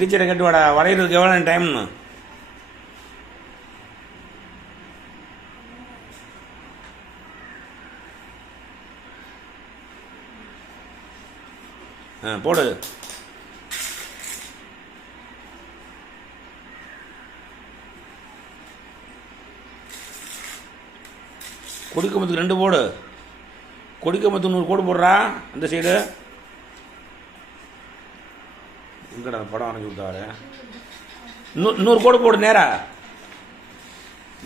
டீச்சரை கேட்டு வாடா, வரைகிறதுக்கு எவ்வளோ டைம்னு. போடு. கொடிக்கம்பத்துக்கு 2 போடு. கொடிக்கம்பத்துக்கு 100 கோடு போடுறா அந்த சைடு. எங்கடா படம் வரைஞ்சி கொடுத்தாரு. 100 கோடு போடு நேரா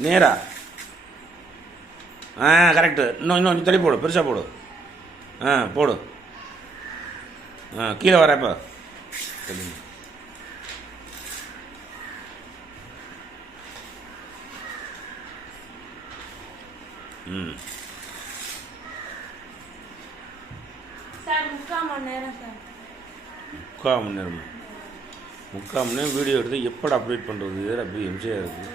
நேரா. கரெக்டு. இன்னும் தள்ளி போடு, பெருசாக போடு. போடு. கீழே வர இப்போ. சார் 3/4 மணி நேரம் சார். 3/4 மணி நேரம். 3/4 மணி நேரம் வீடியோ எடுத்து எப்போ அப்டேட் பண்ணுறது? வேறு அப்படி எம்ஜிஆர் இருக்குது.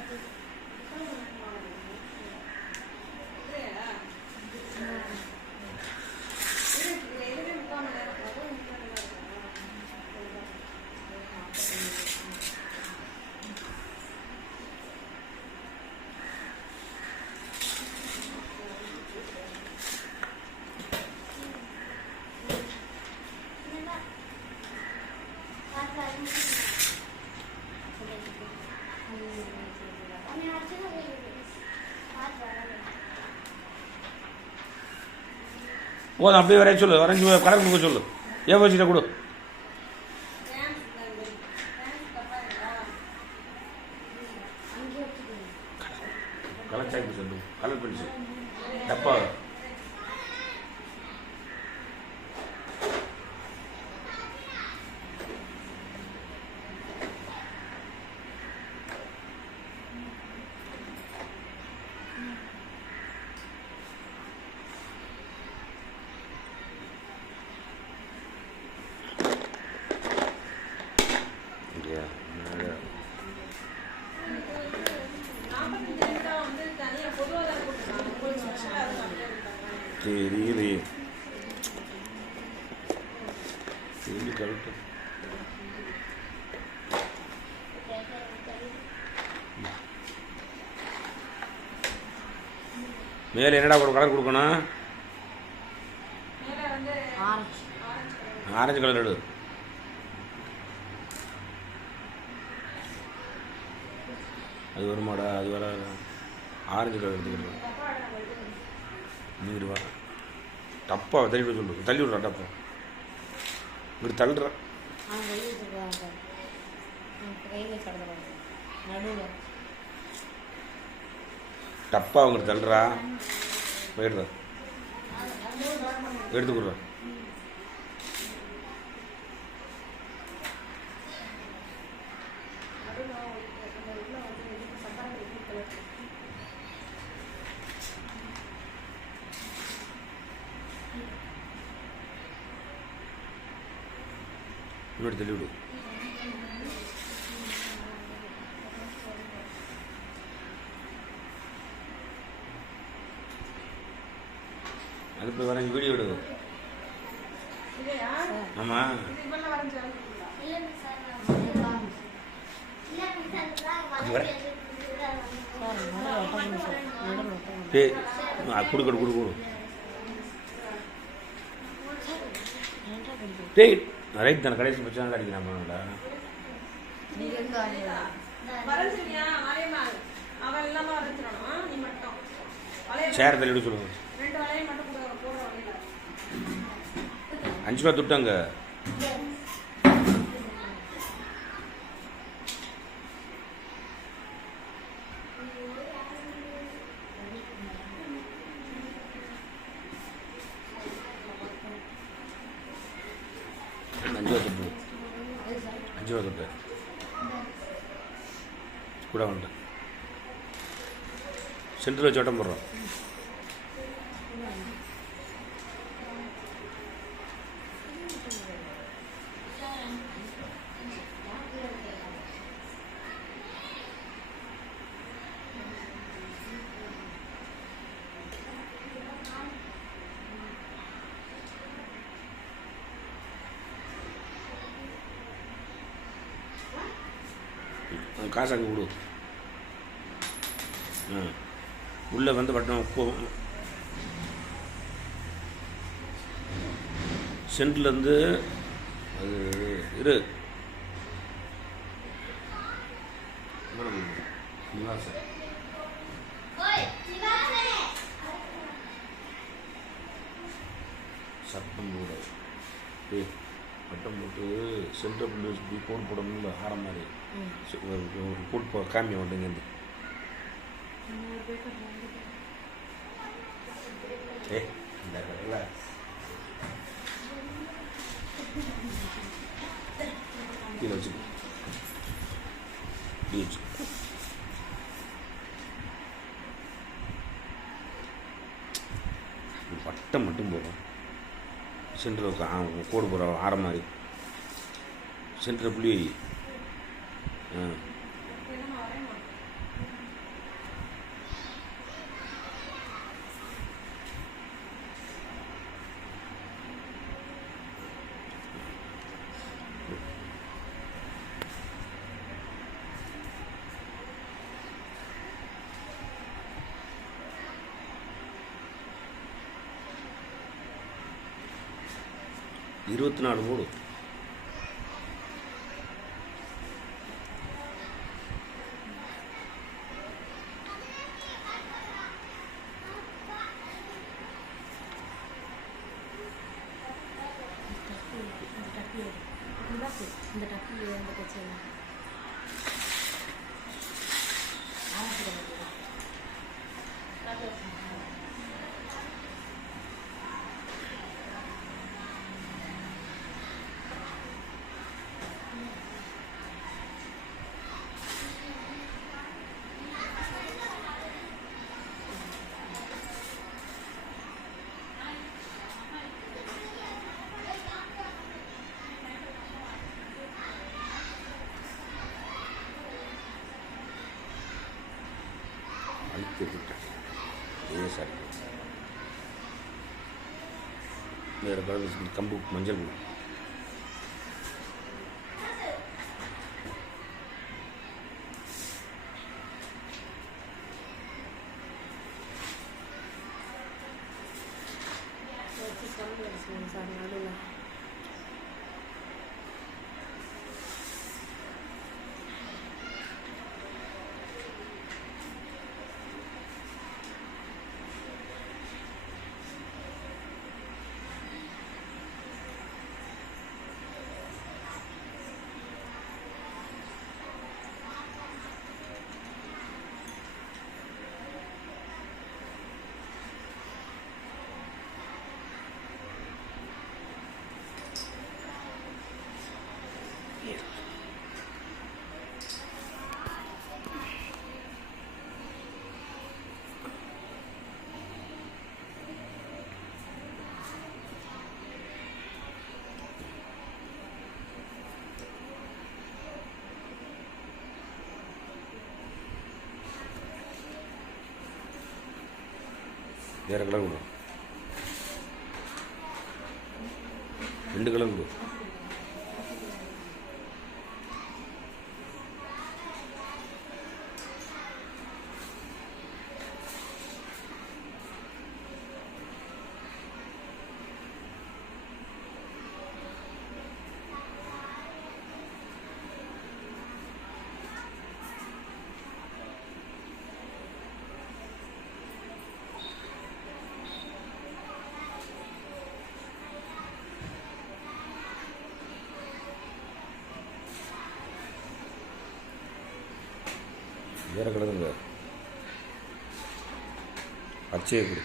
போதும், அப்படியே வரைய சொல்லு. வரைஞ்சி கலர் கொடுக்க சொல்லு. ஏன் வச்சுட்ட கொடு. கலர் சாய்க்கு சொல்லு. கலர் பென்சில் டப்பா. தெரியுது கரெக்டு. மேலே என்னடா ஒரு கலர் கொடுக்கணும்? ஆரஞ்சு கலர் எடு. அது வருமாடா? அது வர ஆரஞ்சு கலர் எடுத்துக்கிட்டு நீங்கிட்டு வா. டப்பா தள்ளி விட சொல்லு. தள்ளி விட்றா டப்பா. இப்படி தள்ளுற. டப்பா அவங்க தள்ளுறா. போயிடுறா. எடுத்துக்கிடுறா. முன்னாடி தள்ளி விடு. அது போய் வரைஞ்சி வீடியோ எடு. ஆமாம் டேய் கொடுக்கடு கொடு கொடு. டேய் ரைட் தானே. கடைசி பிரச்சனை தான் அடிக்கிறான்டா. சேர் தள்ளிவிட சொல்லுங்க. 5 ரூபா துட்டாங்க. அஞ்சு ரூபா தொட்டு கூட வந்துட்டேன். சென்டரில் வச்சு வட்டம் போடுறோம். காசு அங்கே விடு. உள்ளே வந்து வட்டம் சென்ட்லேருந்து அது இரு சட்டம் போட வட்டம் போட்டு சென்டர் இப்படி கோடு போடணும்ல ஆரம் மாதிரி ஒரு கோட் காமிய மாட்டேங்குது. இந்த கடையில் கீழே வச்சு வட்டம் மட்டும் போடும். சென்டர் கோடு போகிற ஆரம் மாதிரி சென்டரை புள்ளி வை. இருபத்தி 24 மூடு. இந்த டக்கு இந்த பிரச்சனை இதே சார் வேறு கலர் கம்பு மஞ்சள் பூ சார் நடுவில் வேறு கலர் கொடு. 2 கலர் கொடு. வேறு கலருங்க. பச்சையை கொடு.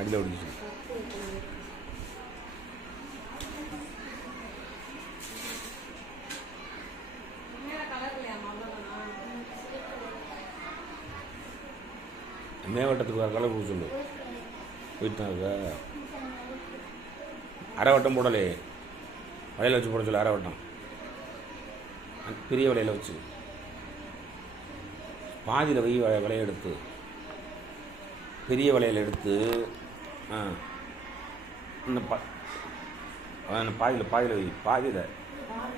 அதில் ஒடிச்சு மேவட்டத்துக்கு வேறு கலர் கொடுக்க சொல்லு. போயிட்டு தான் இருக்கா? அரை வட்டம் போடலே, வலையில் வச்சு போட சொல்லு. அரை வட்டம் பெரிய வலையில் வச்சு பாதியில் வை. வலையை எடுத்து பெரிய வலையில் எடுத்து இன்னும் பாதியில் வை. பாதியில்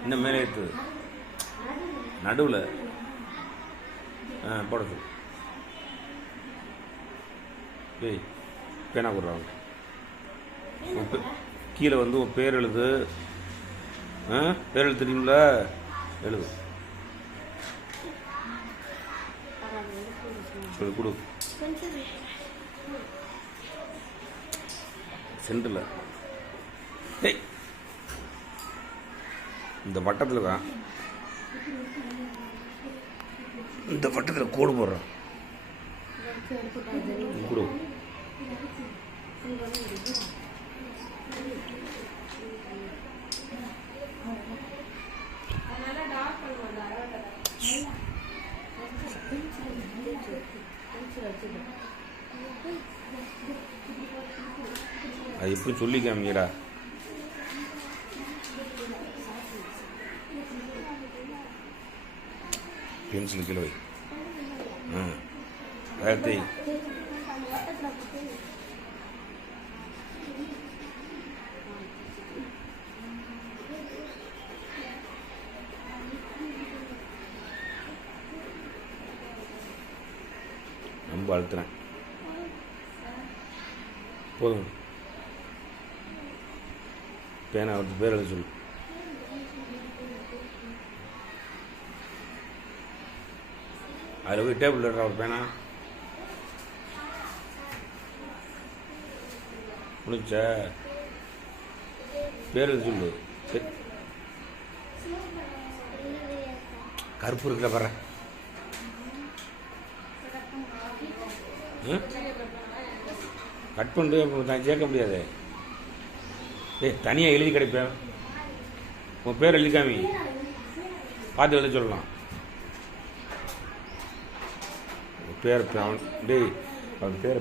இன்னும் மேலே எடுத்து நடுவில் போட சொல்லு. டேய் பேனா கொடுறாங்க. கீழே வந்து உன் பேர் எழுது. பேர் எழுது தெரியுங்களா? எழுது. சொல்லு கொடு. சென்டரில் டேய் இந்த வட்டத்தில் தான், இந்த வட்டத்தில் கோடு போடுறோம். கொடு. அது எப்படி சொல்லி காமிங்கடா. பென்சில் கீழே வை. வேர்த்தை ரொம்ப அழுத்துறேன். போதும். பேனா அவருக்கு பேர் எழுத சொல்லு. அதில் போய் டேபிள் எடுறா ஒரு பேனா. முடிச்ச பேர் எழுத சொல்லு. கருப்பு இருக்கிற பாரு. கட் பண்ணிட்டு அப்புறம் நான் சேர்க்க முடியாது. தனியாக எழுதி கிடைப்பேன். உன் பேர் எழுதிக்காமி பார்த்து எழுத சொல்லலாம். பேர் டேய் அவன் பேர்